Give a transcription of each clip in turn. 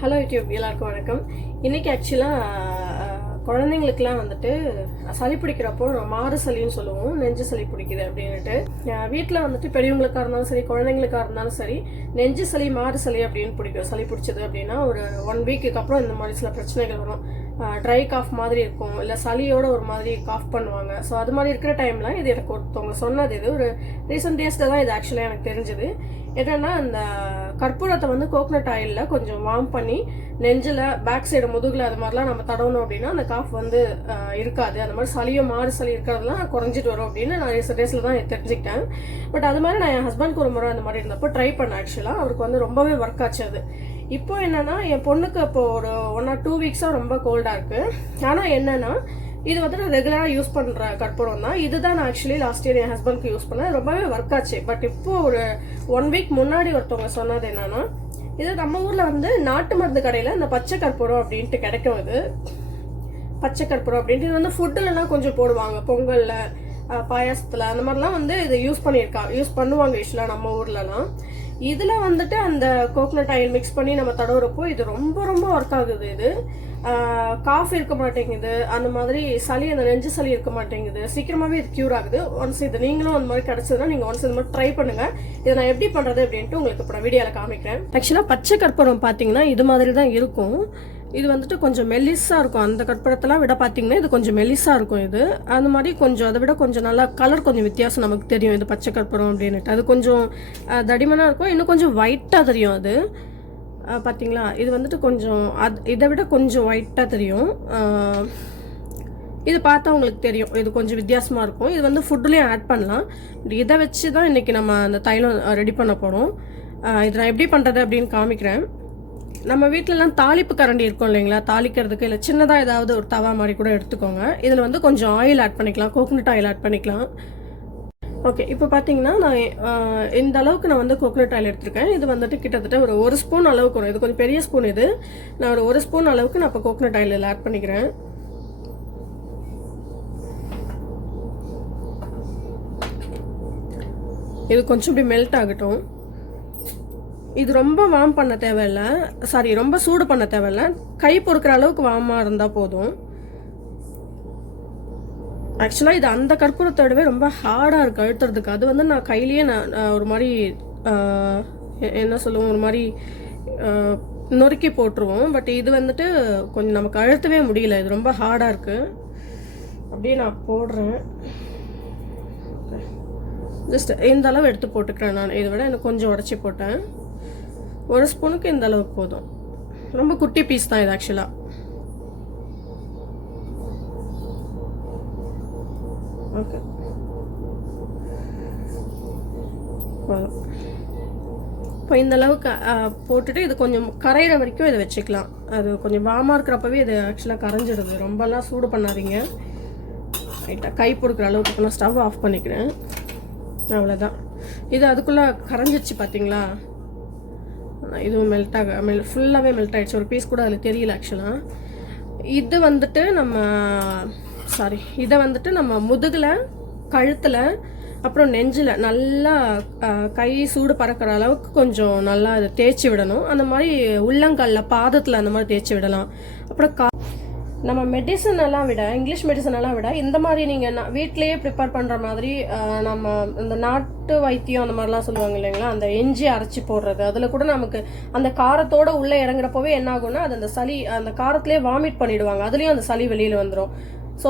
Hello YouTube எல்லாருக்கும் வணக்கம். இன்னைக்கு குழந்தைங்களுக்குலாம் வந்துட்டு சளி பிடிக்கிறப்போ மாறு சளின்னு சொல்லுவோம், நெஞ்சு சளி பிடிக்குது அப்படின்ட்டு. வீட்டில் வந்துட்டு பெரியவங்களுக்காக இருந்தாலும் சரி, குழந்தைங்களுக்காக இருந்தாலும் சரி, நெஞ்சு சளி மாறு சளி அப்படின்னு பிடிக்கும். சளி பிடிச்சது அப்படின்னா ஒரு 1 வீக்குக்கு அப்புறம் இந்த மாதிரி சில பிரச்சனைகள் வரும். ட்ரை காஃப் மாதிரி இருக்கும், இல்லை சளியோட ஒரு மாதிரி காஃப் பண்ணுவாங்க. ஸோ அது மாதிரி இருக்கிற டைமில் இது எனக்கு ஒருத்தவங்க சொன்னது. இது ஒரு ரீசெண்ட் டேஸில் தான் இது ஆக்சுவலாக எனக்கு தெரிஞ்சது. என்னன்னா, அந்த கற்பூரத்தை வந்து கோகனட் ஆயிலில் கொஞ்சம் வார்ம் பண்ணி நெஞ்சில் பேக் சைடு முதுகில் அது மாதிரிலாம் நம்ம தடவணும் அப்படின்னா அந்த காஃப் வந்து இருக்காது. அந்த மாதிரி சளியும் மாறு சளி இருக்கிறதுலாம் குறைஞ்சிட்டு வரும் அப்படின்னு நான் ரீசெண்ட் டேஸில் தான் தெரிஞ்சுக்கிட்டேன். பட் அது மாதிரி நான் என் ஹஸ்பண்ட்க்கு ஒரு முறை அந்த மாதிரி இருந்தப்போ ட்ரை பண்ணேன். ஆக்சுவலாக அவருக்கு வந்து ரொம்பவே ஒர்க் ஆச்சு அது. இப்போ என்னன்னா, என் பொண்ணுக்கு இப்போ ஒரு 1 or 2 வீக்ஸாக ரொம்ப கோல்டாக இருக்கு. ஆனால் என்னன்னா, இது வந்து நான் ரெகுலராக யூஸ் பண்ணுற கற்பூரம் தான். இதுதான் நான் ஆக்சுவலி லாஸ்ட் இயர் என் ஹஸ்பண்ட்க்கு யூஸ் பண்ணேன், ரொம்பவே ஒர்க் ஆச்சு. பட் இப்போ ஒரு 1 வீக் முன்னாடி ஒருத்தவங்க சொன்னது என்னன்னா, இது நம்ம ஊரில் வந்து நாட்டு மருந்து கடையில் இந்த பச்சை கற்பூரம் அப்படின்ட்டு கிடைக்கும். இது பச்சை கற்பூரம் அப்படின்ட்டு இது வந்து ஃபுட்டுலலாம் கொஞ்சம் போடுவாங்க, பொங்கலில் பாயாசத்தில் அந்த மாதிரிலாம் வந்து இதை யூஸ் பண்ணுவாங்க யூஸ்வலாக நம்ம ஊர்லலாம். இதில் வந்துட்டு அந்த கோகனட் ஆயில் மிக்ஸ் பண்ணி நம்ம தடவுறப்போ இது ரொம்ப ரொம்ப ஒர்க் ஆகுது. இது காஃப் இருக்க மாட்டேங்குது, அந்த மாதிரி சளி, அந்த நெஞ்சு சளி இருக்க மாட்டேங்குது, சீக்கிரமாகவே இது க்யூர் ஆகுது. ஒன்ஸ் இது நீங்களும் அந்த மாதிரி கிடச்சதுன்னா நீங்கள் ஒன்ஸ் இந்த மாதிரி ட்ரை பண்ணுங்கள். இதை நான் எப்படி பண்ணுறது அப்படின்ட்டு உங்களுக்கு இப்போ நான் வீடியோவில் காமிக்கிறேன். ஆக்சுவலாக பச்சை கற்பூரம் பார்த்தீங்கன்னா இது மாதிரி தான் இருக்கும். இது வந்துட்டு கொஞ்சம் மெல்லிஸாக இருக்கும். அந்த கற்பூரத்தெல்லாம் விட பார்த்தீங்கன்னா இது கொஞ்சம் மெல்லிஸாக இருக்கும். இது அந்த மாதிரி கொஞ்சம் அதை விட கொஞ்சம் நல்லா கலர் கொஞ்சம் வித்தியாசம் நமக்கு தெரியும். இது பச்சை கற்பூரம் அப்படின்ட்டு அது கொஞ்சம் தடிமனாக இருக்கும், இன்னும் கொஞ்சம் ஒயிட்டாக தெரியும். அது பார்த்தீங்களா, இது வந்துட்டு கொஞ்சம் இதை விட கொஞ்சம் ஒயிட்டாக தெரியும். இது பார்த்தா உங்களுக்கு தெரியும், இது கொஞ்சம் வித்தியாசமாக இருக்கும். இது வந்து ஃபுட்டுலேயும் ஆட் பண்ணலாம். இதை வச்சு தான் இன்றைக்கி நம்ம அந்த தைலம் ரெடி பண்ண போகிறோம். இதை நான் எப்படி பண்ணுறது அப்படின்னு காமிக்கிறேன். நம்ம வீட்டிலலாம் தாளிப்பு கரண்டி இருக்கும் இல்லைங்களா, தாளிக்கிறதுக்கு. இல்லை சின்னதாக ஏதாவது ஒரு தவா மாதிரி கூட எடுத்துக்கோங்க. இதில் வந்து கொஞ்சம் ஆயில் ஆட் பண்ணிக்கலாம், கோகனட் ஆயில் ஆட் பண்ணிக்கலாம். ஓகே, இப்போ பார்த்தீங்கன்னா நான் இந்த அளவுக்கு நான் வந்து கோகனட் ஆயில் எடுத்திருக்கேன். இது வந்துட்டு கிட்டத்தட்ட ஒரு 1 ஸ்பூன் அளவுக்கு வரும். இது கொஞ்சம் பெரிய ஸ்பூன். இது நான் ஒரு 1 ஸ்பூன் அளவுக்கு நான் இப்போ கோகனட் ஆயில் இதில் ஆட் பண்ணிக்கிறேன். இது கொஞ்சம் இப்படி மெல்ட் ஆகட்டும். இது ரொம்ப வார்ம் பண்ண தேவையில்லை, ரொம்ப சூடு பண்ண தேவையில்லை. கை பொறுக்கிற அளவுக்கு வார்மாக இருந்தால் போதும். ஆக்சுவலாக இது அந்த கற்பூரத்தோடவே ரொம்ப ஹார்டாக இருக்குது அழுத்துறதுக்கு. அது வந்து நான் கையிலேயே நான் ஒரு மாதிரி என்ன சொல்லுவோம், ஒரு மாதிரி நொறுக்கி போட்டுருவோம். பட் இது வந்துட்டு கொஞ்சம் நமக்கு அழுத்தவே முடியல, இது ரொம்ப ஹார்டாக இருக்குது. அப்படியே நான் போடுறேன். ஜஸ்ட் இந்த அளவு எடுத்து போட்டுக்கிறேன் நான். இதை விட எனக்கு கொஞ்சம் உடச்சி போட்டேன். 1 ஸ்பூனுக்கு இந்த அளவுக்கு போதும். ரொம்ப குட்டி பீஸ் தான் இது ஆக்சுவலாக. ஓகே, இப்போ இந்த அளவுக்கு போட்டுட்டு இது கொஞ்சம் கரையிற வரைக்கும் இதை வச்சுக்கலாம். அது கொஞ்சம் வார்மாக இருக்கிறப்பவே இது ஆக்சுவலாக கரைஞ்சிடுது. ரொம்பலாம் சூடு பண்ணாதீங்க. ரைட்டாக கை பொறுக்கிற அளவுக்கு. இப்போ நான் ஸ்டவ் ஆஃப் பண்ணிக்கிறேன். அவ்வளோதான். இது அதுக்குள்ளே கரைஞ்சிடுச்சு பார்த்தீங்களா. இதுவும் ஃபுல்லாகவே மெல்ட் ஆகிடுச்சு. ஒரு பீஸ் கூட அதில் தெரியல ஆக்சுவலாக. இதை வந்துட்டு நம்ம முதுகில், கழுத்தில், அப்புறம் நெஞ்சில் நல்லா கை சூடு பறக்கிற அளவுக்கு கொஞ்சம் நல்லா அதை தேய்ச்சி விடணும். அந்த மாதிரி உள்ளங்காலில், பாதத்தில் அந்த மாதிரி தேய்ச்சி விடலாம். அப்புறம் நம்ம மெடிசன் எல்லாம் விட, இங்கிலீஷ் மெடிசன் எல்லாம் விட இந்த மாதிரி நீங்கள் வீட்டிலேயே ப்ரிப்பேர் பண்ணுற மாதிரி நம்ம இந்த நாட்டு வைத்தியம் அந்த மாதிரிலாம் சொல்லுவாங்க இல்லைங்களா, அந்த இஞ்சி அரைச்சி போடுறது, அதில் கூட நமக்கு அந்த காரத்தோடு உள்ளே இறங்குறப்பவே என்ன ஆகும்னா அது அந்த சளி அந்த காரத்துலேயே வாமிட் பண்ணிவிடுவாங்க, அதுலேயும் அந்த சளி வெளியில் வந்துடும். ஸோ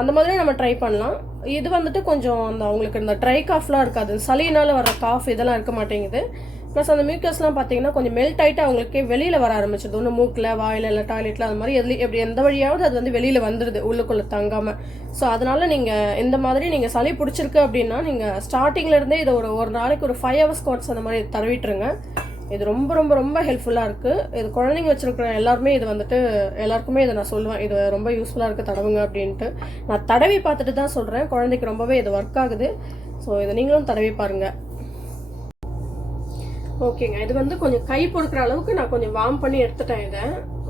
அந்த மாதிரி நம்ம ட்ரை பண்ணலாம். இது வந்துட்டு கொஞ்சம் அந்த அவங்களுக்கு இந்த ட்ரை காஃப்லாம் இருக்காது, சளினால் வர காஃப் இதெல்லாம் இருக்க மாட்டேங்குது. ப்ளஸ் அந்த மியூக்கஸ்லாம் பார்த்தீங்கன்னா கொஞ்சம் மெல்ட் ஆகிட்டு அவங்களுக்கே வெளியில் வர ஆரம்பிச்சிடுது. ஒன்று மூக்கில், வாயில், இல்லை டாய்லெட்டில், அந்த மாதிரி எந்த வழியாவது அது வந்து வெளியில் வந்துடுது, உள்ளுக்குள்ளே தங்காமல். ஸோ அதனால் நீங்கள் இந்த மாதிரி நீங்கள் சளி பிடிச்சிருக்கு அப்படின்னா நீங்கள் ஸ்டார்டிங்லேருந்தே இதை ஒரு நாளைக்கு ஒரு 5 hours கோட்ஸ் அந்த மாதிரி தடவிட்டுருங்க. இது ரொம்ப ரொம்ப ரொம்ப ஹெல்ப்ஃபுல்லாக இருக்குது. இது குழந்தைங்க வச்சுருக்கிற எல்லாருமே இது வந்துட்டு எல்லாருக்குமே இதை நான் சொல்லுவேன், இது ரொம்ப யூஸ்ஃபுல்லாக இருக்குது, தடவுங்க அப்படின்ட்டு. நான் தடவி பார்த்துட்டு தான் சொல்கிறேன், குழந்தைக்கு ரொம்பவே இது ஒர்க் ஆகுது. ஸோ இதை நீங்களும் தடவி பாருங்கள். ஓகேங்க, இது வந்து கொஞ்சம் கை பொறுக்கிற அளவுக்கு நான் கொஞ்சம் வார்ம் பண்ணி எடுத்துட்டேன். இதை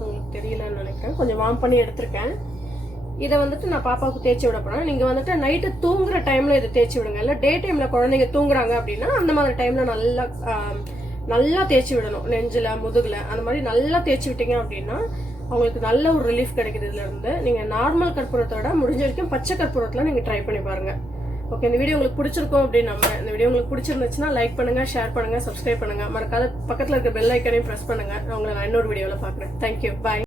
உங்களுக்கு தெரியலன்னு நினைக்கிறேன், கொஞ்சம் வார்ம் பண்ணி எடுத்துருக்கேன். இதை வந்துட்டு நான் பாப்பாவுக்கு தேய்ச்சி விட போறேன். நீங்க வந்துட்டு நைட்டு தூங்குற டைம்ல இதை தேய்ச்சி விடுங்க. இல்லை டே டைம்ல குழந்தைங்க தூங்குறாங்க அப்படின்னா அந்த மாதிரி டைம்ல நல்லா நல்லா தேய்ச்சி விடணும். நெஞ்சில், முதுகில் அந்த மாதிரி நல்லா தேய்ச்சி விட்டீங்க அப்படின்னா அவங்களுக்கு நல்ல ஒரு ரிலீஃப் கிடைக்குது. இதுல இருந்து நீங்க நார்மல் கற்பூரத்தோட முடிஞ்ச வரைக்கும் பச்சை கற்பூரத்துல நீங்க ட்ரை பண்ணி பாருங்க. ஓகே, இந்த வீடியோ உங்களுக்கு பிடிச்சிருக்கும் அப்படின்னு நம்புறேன். இந்த வீடியோ உங்களுக்கு பிடிச்சிருந்துச்சுன்னா லைக் பண்ணுங்க, ஷேர் பண்ணுங்க, சப்ஸ்கிரைப் பண்ணுங்க. மறக்காத பக்கத்துல இருக்க பெல் ஐக்கனையும் பிரஸ் பண்ணுங்க. உங்களை நான் இன்னொரு வீடியோல பாக்குறேன். தேங்க்யூ, பாய்.